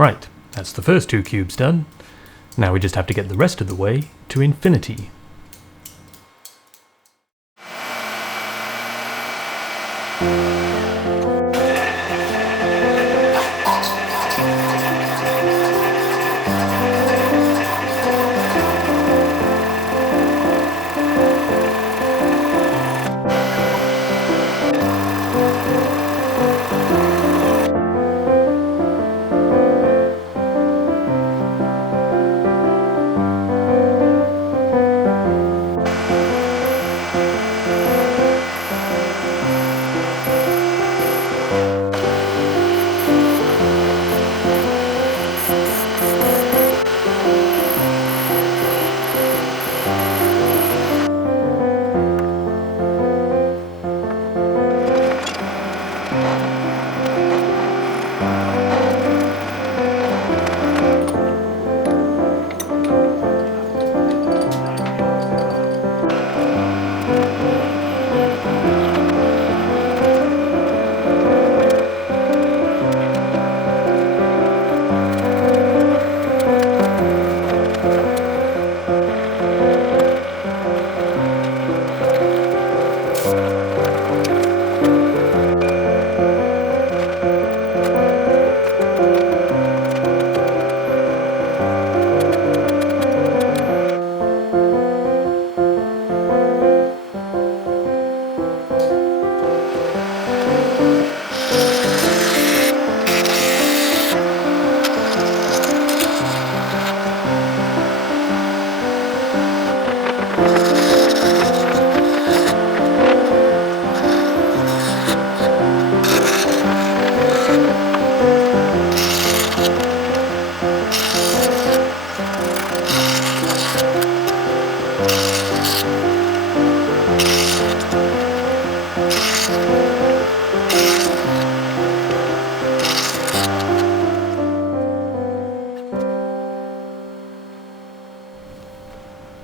Right, that's the first two cubes done. Now we just have to get the rest of the way to infinity.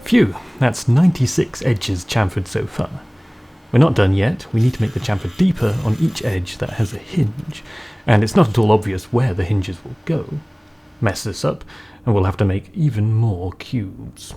Phew, that's 96 edges chamfered so far. We're not done yet. We need to make the chamfer deeper on each edge that has a hinge, and it's not at all obvious where the hinges will go. Mess this up, and we'll have to make even more cubes.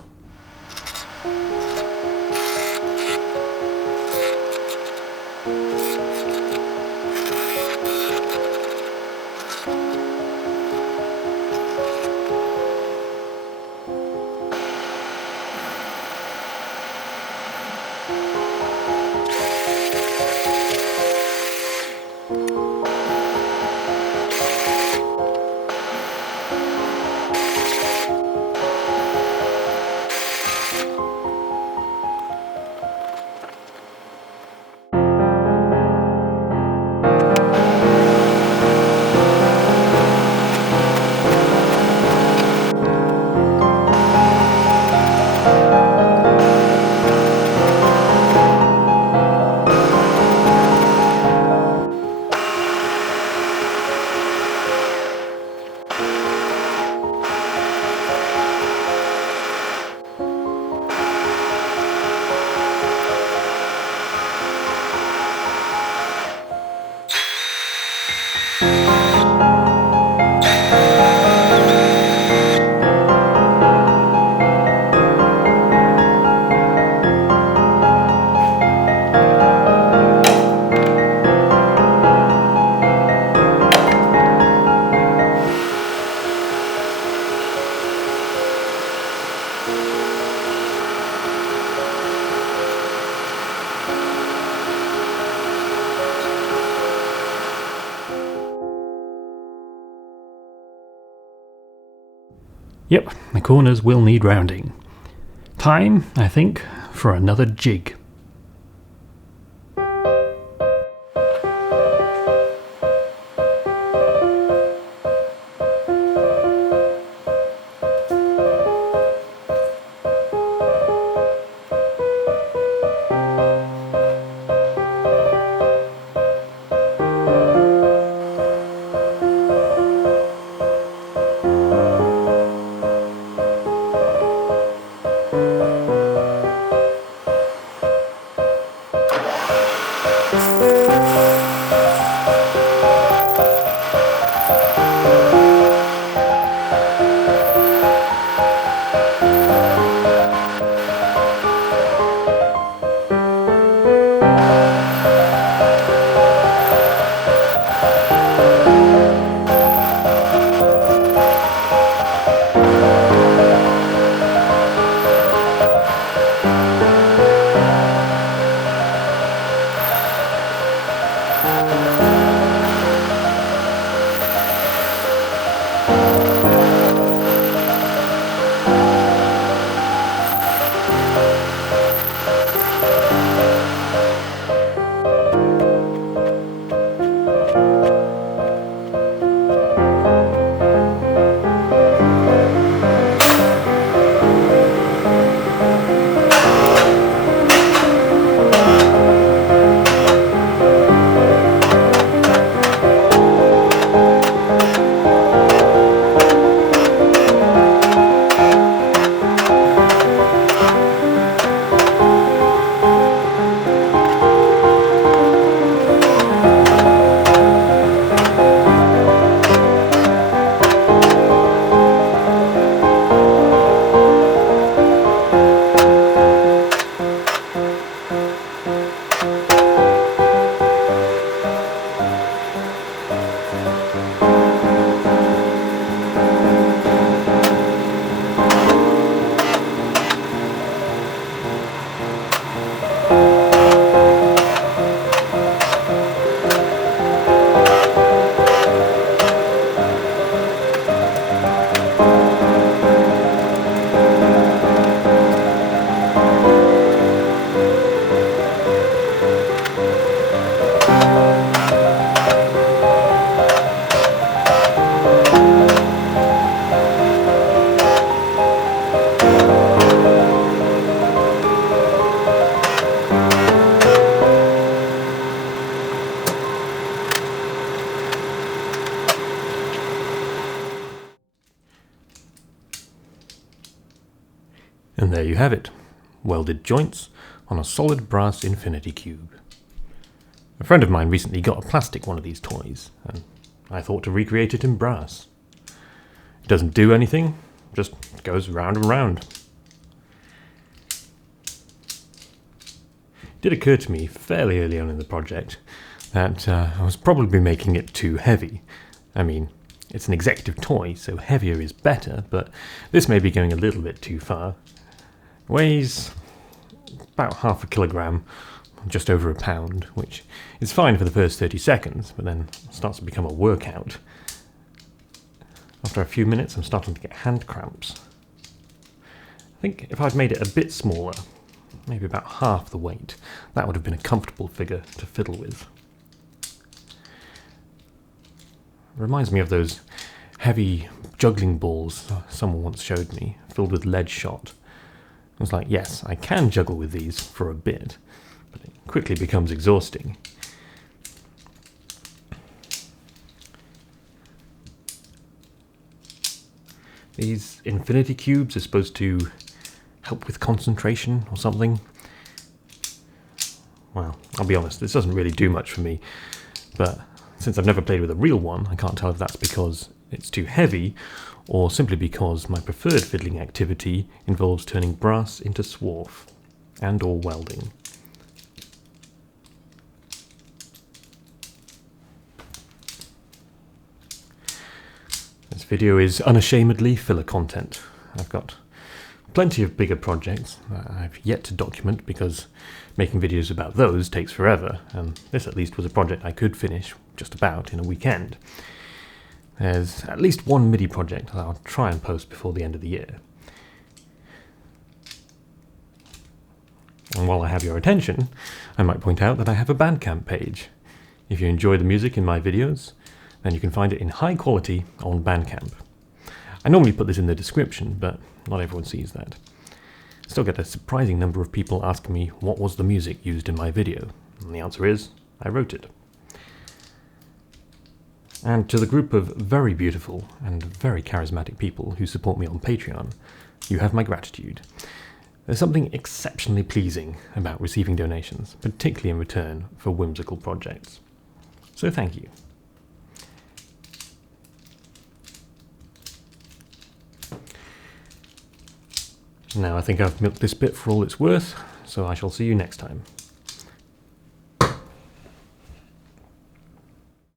Yep, the corners will need rounding. Time, I think, for another jig. And there you have it, welded joints on a solid brass infinity cube. A friend of mine recently got a plastic one of these toys, and I thought to recreate it in brass. It doesn't do anything, just goes round and round. It did occur to me fairly early on in the project that I was probably making it too heavy. I mean, it's an executive toy, so heavier is better, but this may be going a little bit too far. It weighs about half a kilogram, just over a pound, which is fine for the first 30 seconds, but then it starts to become a workout. After a few minutes, I'm starting to get hand cramps. I think if I'd made it a bit smaller, maybe about half the weight, that would have been a comfortable figure to fiddle with. It reminds me of those heavy juggling balls someone once showed me, filled with lead shot. I was like, yes, I can juggle with these for a bit, but it quickly becomes exhausting. These infinity cubes are supposed to help with concentration or something. Well, I'll be honest, this doesn't really do much for me, but since I've never played with a real one, I can't tell if that's because it's too heavy or simply because my preferred fiddling activity involves turning brass into swarf and or welding. This video is unashamedly filler content. I've got plenty of bigger projects that I've yet to document because making videos about those takes forever, and this at least was a project I could finish just about in a weekend. There's at least one MIDI project that I'll try and post before the end of the year. And while I have your attention, I might point out that I have a Bandcamp page. If you enjoy the music in my videos, then you can find it in high quality on Bandcamp. I normally put this in the description, but not everyone sees that. Still get a surprising number of people asking me what was the music used in my video, and the answer is, I wrote it. And to the group of very beautiful and very charismatic people who support me on Patreon, you have my gratitude. There's something exceptionally pleasing about receiving donations, particularly in return for whimsical projects. So thank you. Now I think I've milked this bit for all it's worth, so I shall see you next time.